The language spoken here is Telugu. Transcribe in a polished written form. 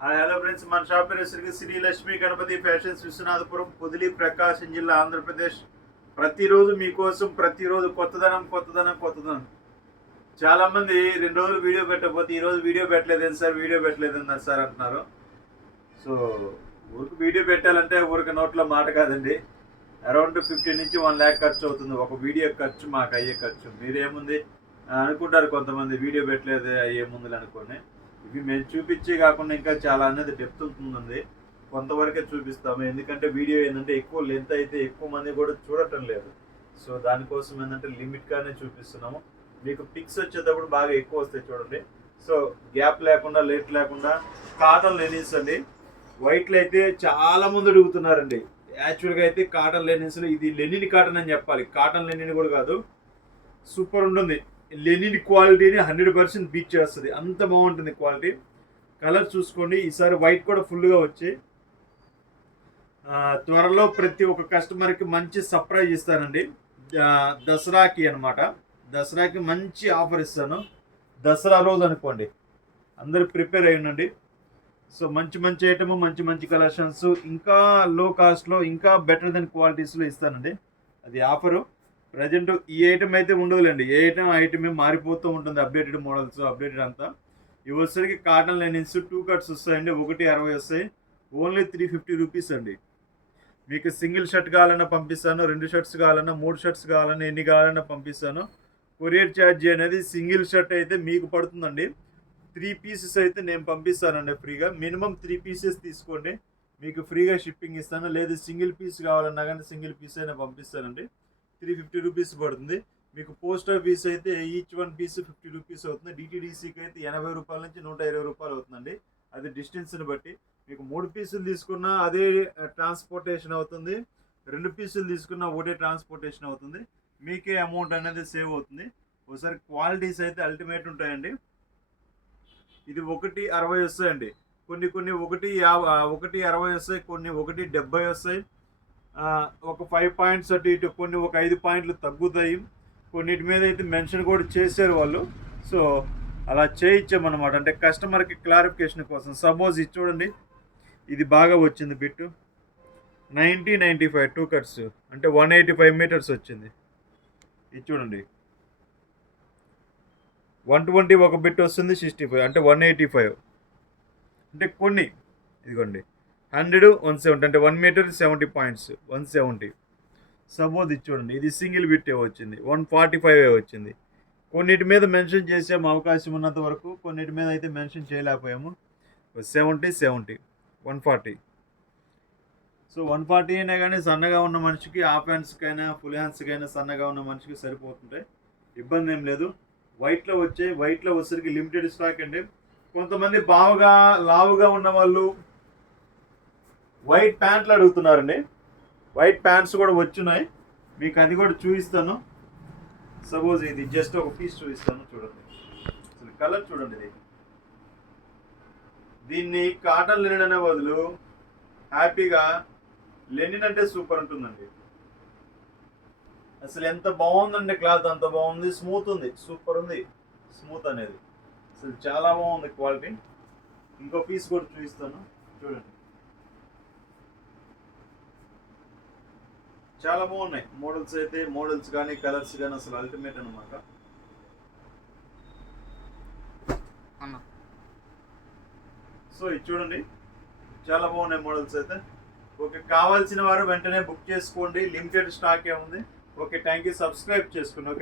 హలో ఫ్రెండ్స్, మన షాప్ పేరు శ్రీ లక్ష్మీ గణపతి ఫ్యాషన్స్, విశ్వనాథపురం, పొదిలి, ప్రకాశం జిల్లా, ఆంధ్రప్రదేశ్. ప్రతిరోజు మీకోసం, ప్రతిరోజు కొత్తదనం. చాలా మంది 2 రోజులు వీడియో పెట్టకపోతే ఈరోజు వీడియో పెట్టలేదండి సార్, వీడియో పెట్టలేదన్నారు సార్ అంటున్నారు. సో ఊరికి వీడియో పెట్టాలంటే ఊరికి నోట్లో మాట కాదండి. అరౌండ్ 50 నుంచి 1 lakh ఖర్చు అవుతుంది ఒక వీడియో ఖర్చు, మాకు అయ్యే ఖర్చు. మీరేముంది అనుకుంటారు కొంతమంది, వీడియో పెట్టలేదు అయ్యేముందులు అనుకోని. ఇవి మేము చూపించే కాకుండా ఇంకా చాలా అనేది డెప్త్ ఉంటుందండి. కొంతవరకే చూపిస్తాము, ఎందుకంటే వీడియో ఏంటంటే ఎక్కువ లెంత్ అయితే ఎక్కువ మంది కూడా చూడటం లేదు. సో దానికోసం ఏంటంటే లిమిట్గానే చూపిస్తున్నాము. మీకు పిక్స్ వచ్చేటప్పుడు బాగా ఎక్కువ వస్తాయి చూడండి. సో గ్యాప్ లేకుండా, లేట్ లేకుండా కాటన్ లెనిన్స్ అండి. వైట్లో అయితే చాలా మంది అడుగుతున్నారండి. యాక్చువల్గా అయితే కాటన్ లెనిన్స్లో ఇది లెనిన్ కాటన్ అని చెప్పాలి, కాటన్ లెనిన్ కూడా కాదు. సూపర్ ఉంటుంది. లెనిన్ క్వాలిటీని 100% బీట్ చేస్తుంది, అంత బాగుంటుంది క్వాలిటీ. కలర్ చూసుకోండి, ఈసారి వైట్ కూడా ఫుల్గా వచ్చి త్వరలో ప్రతి ఒక్క కస్టమర్కి మంచి సర్ప్రైజ్ ఇస్తానండి. దసరాకి అనమాట, దసరాకి మంచి ఆఫర్ ఇస్తాను. దసరా రోజు అనుకోండి, అందరూ ప్రిపేర్ అయి ఉండండి. సో మంచి ఐటమ్, మంచి కలెక్షన్స్, ఇంకా లో కాస్ట్లో, ఇంకా బెటర్ దెన్ క్వాలిటీస్లో ఇస్తానండి. అది ఆఫరు. ప్రజెంట్ ఈ ఐటమ్ అయితే ఉండదులేండి, ఏ ఐటమే మారిపోతూ ఉంటుంది. అప్డేటెడ్ మోడల్స్, అప్డేటెడ్ అంతా. ఇవి వచ్చేసరికి కాటన్ లెనిన్స్ 2 cuts వస్తాయండి. 160 వస్తాయి. ఓన్లీ 350 రూపీస్ అండి. మీకు సింగిల్ షర్ట్ కావాలన్నా పంపిస్తాను, 2 షర్ట్స్ కావాలన్నా, 3 షర్ట్స్ కావాలన్నా, ఎన్ని కావాలన్నా పంపిస్తాను. కొరియర్ ఛార్జీ అనేది సింగిల్ షర్ట్ అయితే మీకు పడుతుందండి. 3 pieces అయితే నేను పంపిస్తానండి ఫ్రీగా. మినిమం 3 pieces తీసుకోండి, మీకు ఫ్రీగా షిప్పింగ్ ఇస్తాను. లేదు సింగిల్ పీస్ కావాలన్నా కానీ సింగిల్ పీస్ అయినా పంపిస్తానండి. 350 రూపీస్ పడుతుంది. మీకు పోస్ట్ ఆఫీస్ అయితే ఈచ్ 1 piece 50 రూపీస్ అవుతుంది. డిటీడీసీకి అయితే 80 రూపాయల నుంచి 120 రూపాయలు అవుతుందండి. అది డిస్టెన్స్ని బట్టి. మీకు 3 పీసులు తీసుకున్నా అదే ట్రాన్స్పోర్టేషన్ అవుతుంది, 2 పీసులు తీసుకున్నా ఒకటే ట్రాన్స్పోర్టేషన్ అవుతుంది. మీకే అమౌంట్ అనేది సేవ్ అవుతుంది. ఒకసారి క్వాలిటీస్ అయితే అల్టిమేట్ ఉంటాయండి. ఇది 160 వస్తాయండి. కొన్ని 160 వస్తాయి, కొన్ని 170 వస్తాయి. ఒక 5 పాయింట్స్ అటు ఇటు, కొన్ని ఒక 5 పాయింట్లు తగ్గుతాయి. కొన్నిటి మీద అయితే మెన్షన్ కూడా చేశారు వాళ్ళు. సో అలా చేయించామన్నమాట, అంటే కస్టమర్కి క్లారిఫికేషన్ కోసం. సపోజ్ ఇది చూడండి, ఇది బాగా వచ్చింది బిట్టు 90-95 2 cuts, అంటే 185 meters వచ్చింది. ఇది చూడండి, 120 ఒక బిట్ వస్తుంది, 65 అంటే 185. అంటే కొన్ని ఇదిగోండి 100 170, అంటే 1 meter 70 points 170. సపోజ్ ఇది చూడండి, ఇది సింగిల్ బిట్ వచ్చింది 145 వచ్చింది. కొన్నిటి మీద మెన్షన్ చేసాము అవకాశం ఉన్నంత వరకు, కొన్నిటి మీద అయితే మెన్షన్ చేయలేకపోయాము. 70 140. సో 140 అయినా కానీ సన్నగా ఉన్న మనిషికి, హాఫ్ హ్యాండ్స్కైనా ఫుల్ హ్యాండ్స్కైనా సన్నగా ఉన్న మనిషికి సరిపోతుంటాయి, ఇబ్బంది ఏం లేదు. వైట్లో వచ్చేసరికి లిమిటెడ్ స్టాక్ అండి. కొంతమంది బాగా లావుగా ఉన్న వాళ్ళు వైట్ ప్యాంట్లు అడుగుతున్నారండి. వైట్ ప్యాంట్స్ కూడా వచ్చున్నాయి, మీకు అది కూడా చూపిస్తాను. సపోజ్ ఇది జస్ట్ ఒక పీస్ చూపిస్తాను చూడండి. అసలు కలర్ చూడండి, ఇది దీన్ని కాటన్ లెనిన్ అనే బదులు హ్యాపీగా లెనిన్ అంటే సూపర్ ఉంటుందండి. అసలు ఎంత బాగుందండి, క్లాత్ అంత బాగుంది, స్మూత్ ఉంది, సూపర్ ఉంది. స్మూత్ అనేది అసలు చాలా బాగుంది క్వాలిటీ. ఇంకో పీస్ కూడా చూపిస్తాను చూడండి. చాలా బాగున్నాయి మోడల్స్ అయితే, మోడల్స్ కానీ కలర్స్ కానీ అసలు అల్టిమేట్ అనమాట. సో ఇది చూడండి, చాలా బాగున్నాయి మోడల్స్ అయితే. ఓకే, కావాల్సిన వారు వెంటనే బుక్ చేసుకోండి, లిమిటెడ్ స్టాక్ ఏముంది. Okay, thank you. సబ్స్క్రైబ్ చేసుకోండి. ఓకే.